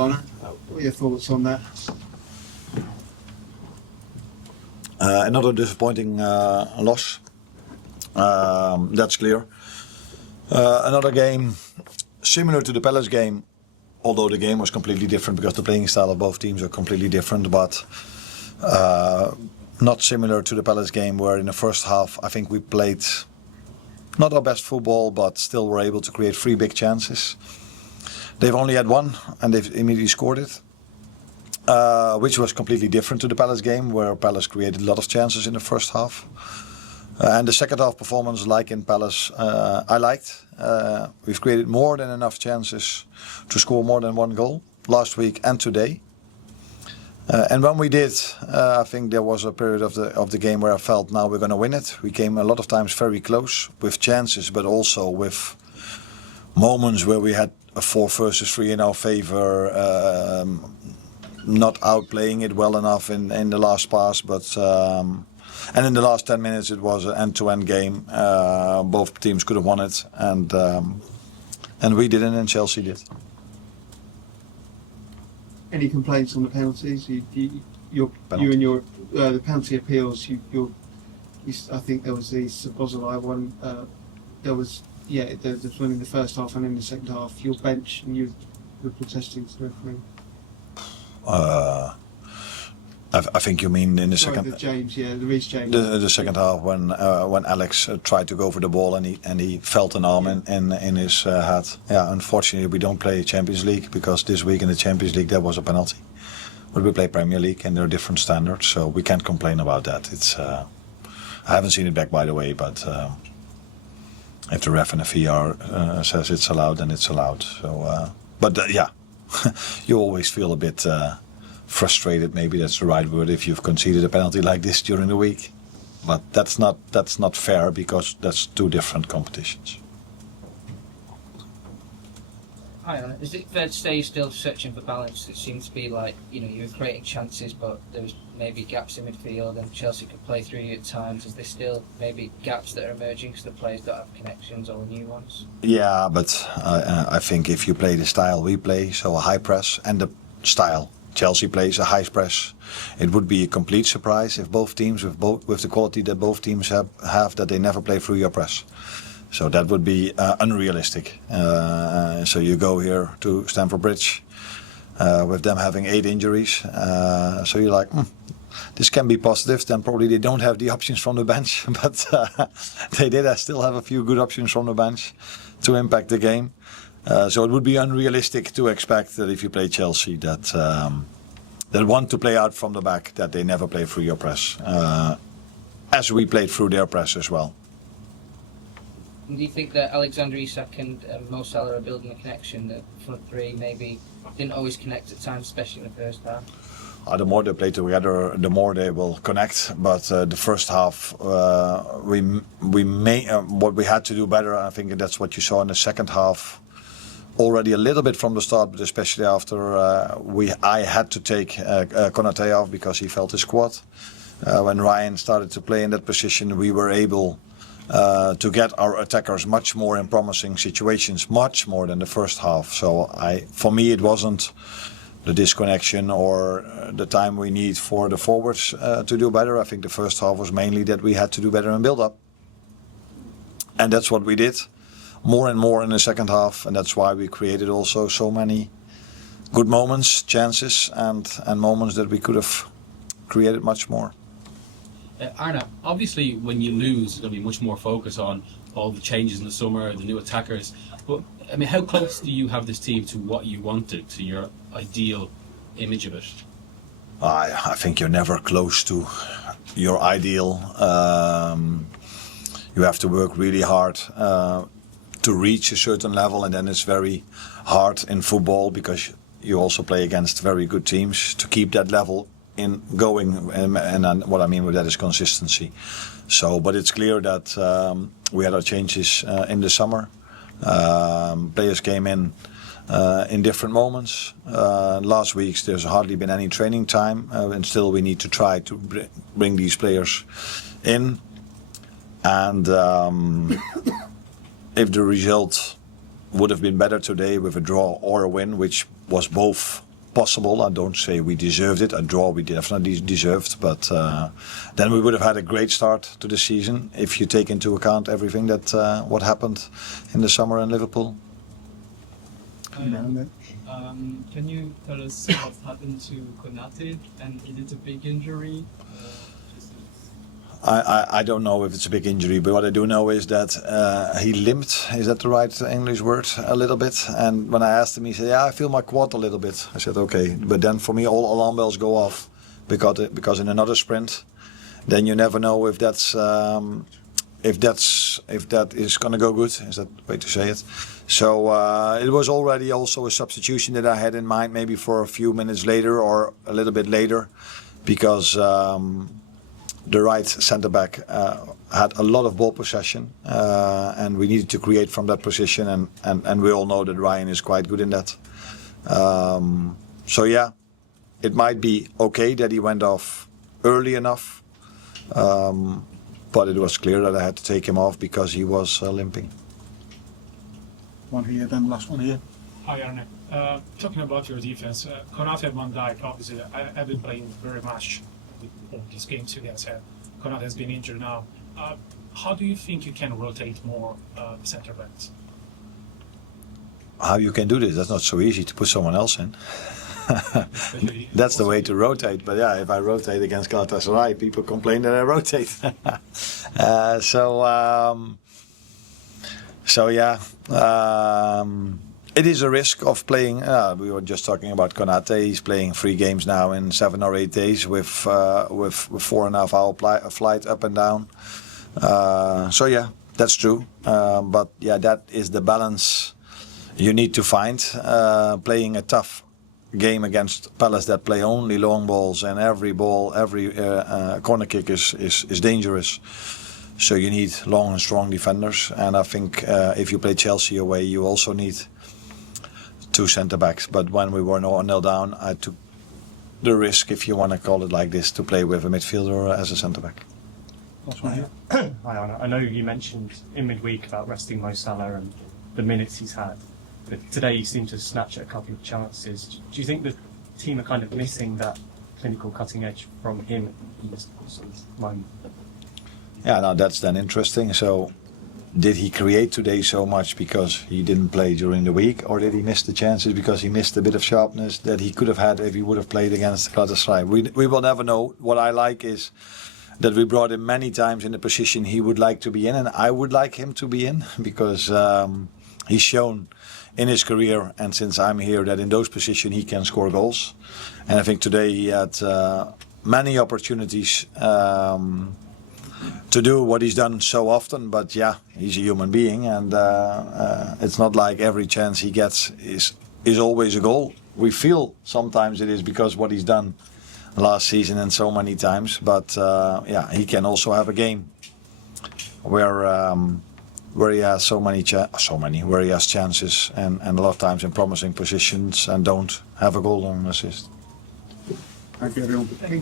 Arne, what are your thoughts on that? Another disappointing loss. That's clear. Another game similar to the Palace game, although the game was completely different because the playing style of both teams are completely different, but not similar to the Palace game, where in the first half I think we played not our best football, but still were able to create 3 big chances. They've only had one and they've immediately scored it, which was completely different to the Palace game, where Palace created a lot of chances in the first half. And the second half performance, like in Palace, I liked. We've created more than enough chances to score more than 1 goal last week and today. And when we did, I think there was a period of the game where I felt now we're going to win it. We came a lot of times very close with chances, but also with moments where we had a 4 versus 3 in our favour, not outplaying it well enough in the last pass, but and in the last 10 minutes it was an end-to-end game. Both teams could have won it, and we didn't, and Chelsea did. Any complaints on the penalties? You and your the penalty appeals. I think there was the Szoboszlai one. There was one in the first half and in the second half. Your bench and you were protesting to the referee. I think you mean in the second. The Reece James. The second half when Alex tried to go for the ball and he felt an arm in his head. Yeah, unfortunately we don't play Champions League because this week in the Champions League there was a penalty. But we play Premier League and there are different standards, so we can't complain about that. It's I haven't seen it back, by the way, but if the ref and the VR says it's allowed, then it's allowed. So, you always feel a bit. Frustrated, maybe that's the right word, if you've conceded a penalty like this during the week, but that's not fair because that's 2 different competitions. Hi, Arne. Is it fair to say you're still searching for balance? It seems to be like you're creating chances, but there's maybe gaps in midfield, and Chelsea could play through you at times. Is there still maybe gaps that are emerging because the players don't have connections or new ones? Yeah, but I think if you play the style we play, so a high press, and the style Chelsea plays, a high press, it would be a complete surprise if both teams, with the quality that both teams have, that they never play through your press. So that would be unrealistic. So you go here to Stamford Bridge with them having 8 injuries. So you're like, this can be positive. Then probably they don't have the options from the bench, but they did still have a few good options from the bench to impact the game. So it would be unrealistic to expect that if you play Chelsea that want to play out from the back, that they never play through your press, as we played through their press as well. And do you think that Alexander Isak and Mo Salah are building a connection? The front 3 maybe didn't always connect at times, especially in the first half? The more they play together, the more they will connect. But the first half, we what we had to do better. I think that's what you saw in the second half. Already a little bit from the start, but especially after I had to take Konate off because he felt his quad. When Ryan started to play in that position, we were able to get our attackers much more in promising situations, much more than the first half. So for me, it wasn't the disconnection or the time we need for the forwards to do better. I think the first half was mainly that we had to do better in build-up. And that's what we did. More and more in the second half, and that's why we created also so many good moments, chances, and moments that we could have created much more. Arne, obviously when you lose, there's going to be much more focus on all the changes in the summer, the new attackers. But I mean, how close do you have this team to what you wanted, to your ideal image of it? I think you're never close to your ideal. You have to work really hard to reach a certain level, and then it's very hard in football because you also play against very good teams to keep that level in going, and what I mean with that is consistency. So, but it's clear that we had our changes in the summer. Players came in different moments. Last week there's hardly been any training time, and still we need to try to bring these players in. And if the result would have been better today with a draw or a win, which was both possible. I don't say we deserved it. A draw we definitely deserved, but then we would have had a great start to the season if you take into account everything that what happened in the summer in Liverpool. Can you tell us what happened to Konate, and is it a big injury? I don't know if it's a big injury, but what I do know is that he limped. Is that the right English word? A little bit. And when I asked him, he said, "Yeah, I feel my quad a little bit." I said, "Okay," but then for me, all alarm bells go off because in another sprint, then you never know if that is going to go good. Is that the way to say it? So it was already also a substitution that I had in mind, maybe for a few minutes later or a little bit later, because the right centre-back had a lot of ball possession, and we needed to create from that position, and we all know that Ryan is quite good in that. So yeah, it might be okay that he went off early enough, but it was clear that I had to take him off because he was limping. One here, then last one here. Hi Arne. Talking about your defense, Konate and Van Dijk obviously have been playing very much in these games against him. Konate has been injured now. How do you think you can rotate more centre backs? How you can do this? That's not so easy to put someone else in. That's the way to rotate. But yeah, if I rotate against Galatasaray, people complain that I rotate. So yeah, it is a risk of playing. We were just talking about Konate. He's playing 3 games now in 7 or 8 days with 4.5 hour flight up and down. So yeah, that's true. But yeah, that is the balance you need to find. Playing a tough game against Palace that play only long balls, and every ball, every corner kick is dangerous. So you need long and strong defenders, and I think if you play Chelsea away, you also need 2 centre backs. But when we were 0-0 down, I took the risk, if you want to call it like this, to play with a midfielder as a centre back. Last one here. Hi Arne. I know you mentioned in midweek about resting Mo Salah and the minutes he's had, but today you seem to snatch at a couple of chances. Do you think the team are kind of missing that clinical cutting edge from him in this sort of moment? Yeah, now that's then interesting. So, did he create today so much because he didn't play during the week, or did he miss the chances because he missed a bit of sharpness that he could have had if he would have played against Galatasaray? We will never know. What I like is that we brought him many times in the position he would like to be in, and I would like him to be in, because he's shown in his career and since I'm here that in those positions he can score goals. And I think today he had many opportunities to do what he's done so often, but yeah, he's a human being, and it's not like every chance he gets is always a goal. We feel sometimes it is because what he's done last season and so many times, but yeah, he can also have a game where he has where he has chances and a lot of times in promising positions and don't have a goal or an assist. Thank you, everyone.